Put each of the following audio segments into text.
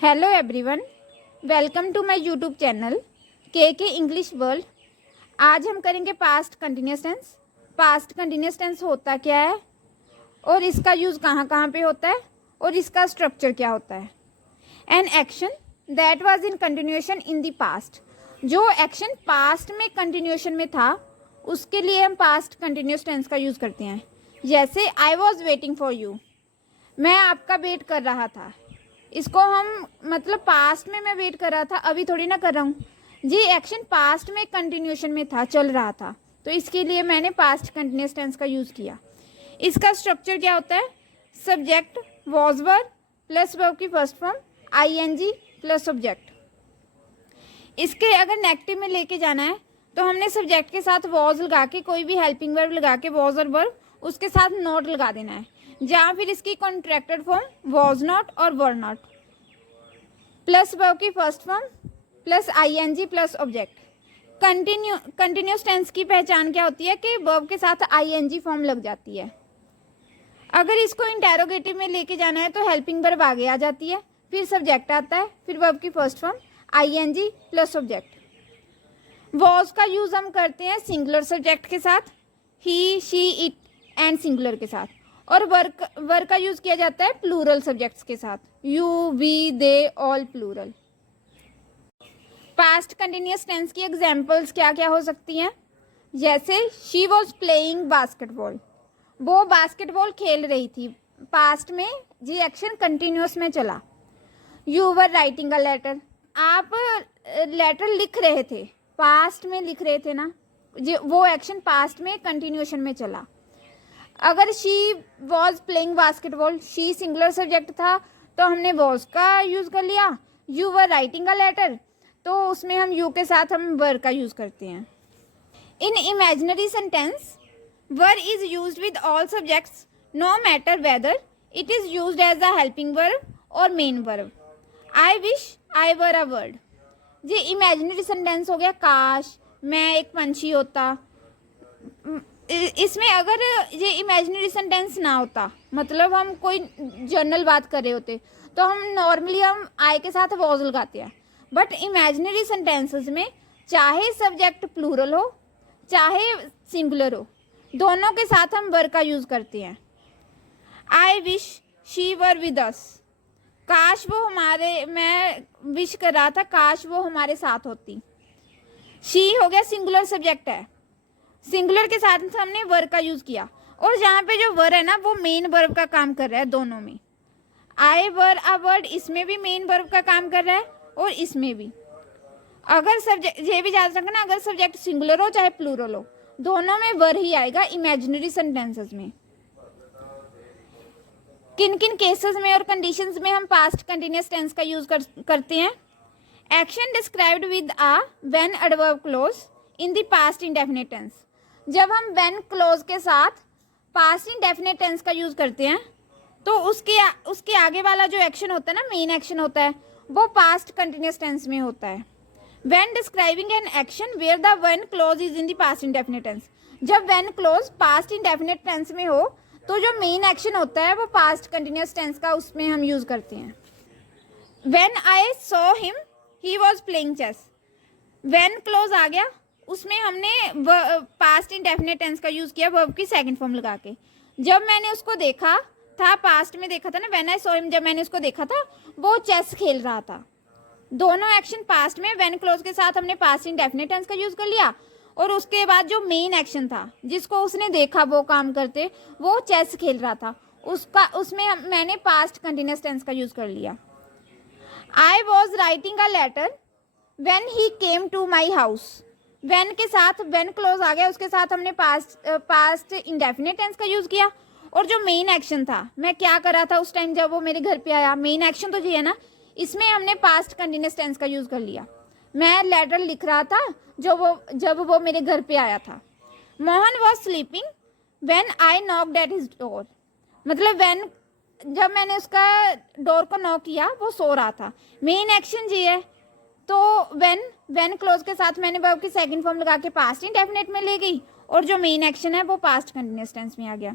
Hello everyone, welcome to my YouTube channel के English world. आज हम करेंगे past continuous tense. Past continuous tense होता क्या है और इसका यूज़ कहाँ कहाँ पे होता है और इसका स्ट्रक्चर क्या होता है। An action that was in continuation in the past. जो एक्शन पास्ट में कंटिन्यूएशन में था उसके लिए हम पास्ट कंटिन्यूस टेंस का यूज़ करते हैं। जैसे I was waiting for you, मैं आपका वेट कर रहा था। इसको हम मतलब पास्ट में मैं वेट कर रहा था, अभी थोड़ी ना कर रहा हूँ जी। एक्शन पास्ट में कंटिन्यूएशन में था, चल रहा था, तो इसके लिए मैंने पास्ट कंटिन्यूस टेंस का यूज़ किया। इसका स्ट्रक्चर क्या होता है? Subject was were plus verb की first form ING plus object. इसके अगर नेगेटिव में लेके जाना है तो हमने सब्जेक्ट के साथ वॉज लगा के कोई भी हेल्पिंग वर्ब लगा के वॉज और वर्ब उसके साथ नॉट लगा देना है, जहाँ फिर इसकी कॉन्ट्रैक्टेड फॉर्म वॉज नॉट और वर नॉट प्लस वर्ब की first form plus ING plus object. Continuous tense की पहचान क्या होती है कि वर्ब के साथ आईएनजी फॉर्म लग जाती है। अगर इसको इंटेरोगेटिव में लेके जाना है तो हेल्पिंग वर्ब आगे आ जाती है, फिर सब्जेक्ट आता है, फिर वर्ब की first form ING plus object. Was का यूज हम करते हैं सिंगुलर सब्जेक्ट के साथ, he she it and singular के साथ, और वर्क का यूज किया जाता है प्लूरल सब्जेक्ट्स के साथ, you we they all plural. Past continuous tense की एग्जांपल्स क्या क्या हो सकती हैं? जैसे शी वॉज प्लेइंग बास्केटबॉल, वो बास्केटबॉल खेल रही थी, पास्ट में जी एक्शन कंटिन्यूस में चला। You were writing a letter, आप लेटर लिख रहे थे, पास्ट में लिख रहे थे ना जी, वो एक्शन पास्ट में कंटिन्यूएशन में चला। अगर she was playing basketball, she singular subject था तो हमने वॉज का यूज़ कर लिया। You were writing a letter, तो उसमें हम यू के साथ हम वर का यूज़ करते हैं। In imaginary sentence were is used with all subjects no matter whether it is used as a helping verb और main verb. I wish I were a word, ये इमेजिनरी सेंटेंस हो गया। काश मैं एक पंछी होता। इसमें अगर ये इमेजिनरी सेंटेंस ना होता, मतलब हम कोई जनरल बात कर रहे होते, तो हम नॉर्मली हम आई के साथ वॉज लगाते हैं। बट इमेजिनरी सेंटेंसेस में चाहे सब्जेक्ट प्लूरल हो चाहे सिंगुलर हो, दोनों के साथ हम वर का यूज़ करते हैं। I wish she were with us, काश वो हमारे, मैं विश कर रहा था काश वो हमारे साथ होती। शी हो गया सिंगुलर सब्जेक्ट है, सिंगुलर के साथ हमने वर्ब का यूज किया, और जहाँ पे जो वर्ब है ना वो मेन वर्ब का काम कर रहा है दोनों में। आई वर अ वर्ड, इसमें भी मेन वर्ब का काम कर रहा है और इसमें भी। अगर सब्जेक्ट ये भी याद रखना, अगर सब्जेक्ट सिंगुलर हो चाहे प्लूरल हो, दोनों में वर ही आएगा इमेजिनरी सेंटेंसेस में। किन किन केसेस में और कंडीशंस में हम पास्ट कंटिन्यूस टेंस का यूज करते हैं? Action described with a when adverb clause in the past indefinite tense, जब हम व्हेन क्लोज के साथ पास्ट इंडेफिनिट टेंस का यूज करते हैं तो उसके आगे वाला जो एक्शन होता है ना, मेन एक्शन होता है, वो पास्ट कंटिन्यूस टेंस में होता है। When describing an action where the when clause is in the past indefinite tense, जब when clause past indefinite tense में हो तो जो मेन एक्शन होता है वो पास्ट कंटिन्यूस टेंस का उसमें हम यूज करते हैं। When I saw him he was playing chess, when clause आ गया, उसमें हमने पास्ट इंडेफिनिट टेंस का यूज किया वर्ब की सेकंड फॉर्म लगा के। जब मैंने उसको देखा था, पास्ट में देखा था ना, व्हेन आई सॉ हिम, जब मैंने उसको देखा था वो चेस खेल रहा था। दोनों एक्शन पास्ट में व्हेन क्लोज के साथ हमने पास्ट इंडेफिनिट टेंस का यूज कर लिया, और उसके बाद जो मेन एक्शन था जिसको उसने देखा वो काम करते, वो चेस खेल रहा था, उसमें मैंने पास्ट कंटिन्यूस टेंस का यूज कर लिया। I was writing a letter when he came to my house, when के साथ व्हेन क्लोज आ गया, उसके साथ हमने पास्ट इंडेफिनिट टेंस का यूज किया, और जो मेन एक्शन था, मैं क्या कर रहा था उस टाइम जब वो मेरे घर पे आया, मेन एक्शन तो ये है ना, इसमें हमने पास्ट कंटिन्यूस टेंस का यूज कर लिया। मैं लेटर लिख रहा था जब वो मेरे घर पे आया था। Mohan was sleeping when I knocked at his door, मतलब व्हेन जब मैंने उसका डोर को नॉक किया वो सो रहा था, मेन एक्शन ये है। तो व्हेन क्लोज के साथ मैंने वर्ब की सेकंड फॉर्म लगा के पास्ट इंडेफिनिट में ले गई, और जो मेन एक्शन है वो पास्ट कंटिन्यूस टेंस में आ गया।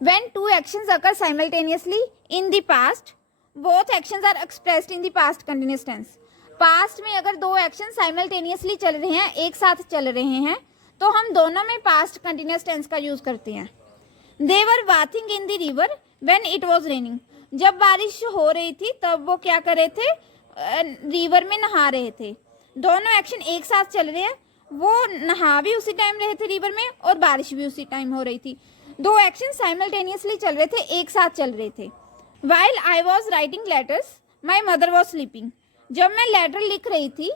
When two actions occur simultaneously in the past both actions are expressed in the past continuous tense. पास्ट में अगर दो एक्शन साइमल्टेनियसली चल रहे हैं, एक साथ चल रहे हैं, तो हम दोनों में पास्ट कंटिन्यूअस टेंस का यूज करते हैं। They were bathing in the river when it was raining. जब बारिश हो रही थी तब वो क्या कर रहे थे, रिवर में नहा रहे थे। दोनों एक्शन एक साथ चल रहे हैं, वो नहा भी उसी टाइम रहे थे रिवर में और बारिश भी उसी टाइम हो रही थी। दो एक्शन साइमल्टेनियसली चल रहे थे, एक साथ चल रहे थे। While I was writing letters my mother was sleeping. जब मैं लेटर लिख रही थी,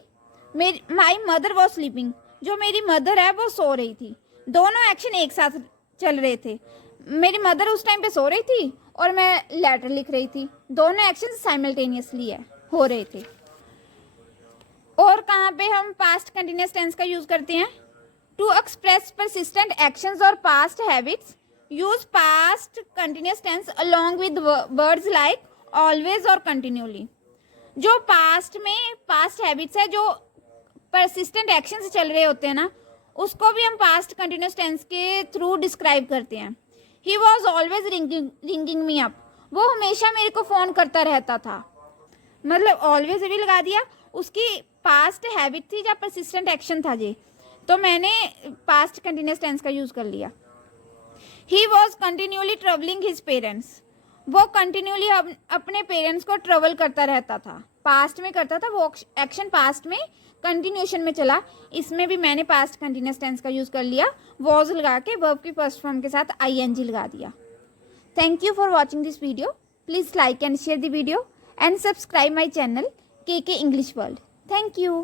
माई मदर वॉज स्लीपिंग, जो मेरी मदर है वो सो रही थी। दोनों एक्शन एक साथ चल रहे थे। मेरी मदर उस टाइम पे सो रही थी और मैं लेटर लिख रही थी। दोनों एक्शन साइमल्टेनियसली हो रहे थे। और कहाँ पे हम पास्ट कंटिन्यूअस टेंस का यूज करते हैं? टू एक्सप्रेस परसिस्टेंट एक्शंस और past habits, use past continuous tense along with words like always और कंटिन्यूली। जो पास्ट में पास्ट हैबिट्स है, जो परसिस्टेंट एक्शंस चल रहे होते हैं ना, उसको भी हम पास्ट कंटिन्यूअस टेंस के थ्रू डिस्क्राइब करते हैं। He was always ringing me up. वो हमेशा मेरे को फ़ोन करता रहता था। मतलब ऑलवेज भी लगा दिया, उसकी पास्ट हैबिट थी या परसिस्टेंट एक्शन था जी, तो मैंने पास्ट कंटिन्यूअस टेंस का यूज़ कर लिया। He was continually troubling his parents. वो कंटिन्यूली अपने पेरेंट्स को ट्रबल करता रहता था। पास्ट में करता था, वो एक्शन पास्ट में कंटिन्यूशन में चला। इसमें भी मैंने पास्ट कंटिन्यूअस टेंस का यूज़ कर लिया, वॉज लगा के वर्ब की फर्स्ट फॉर्म के साथ ing लगा दिया। Thank you for watching this video. Please like and share the video and subscribe my channel KK English World. Thank you.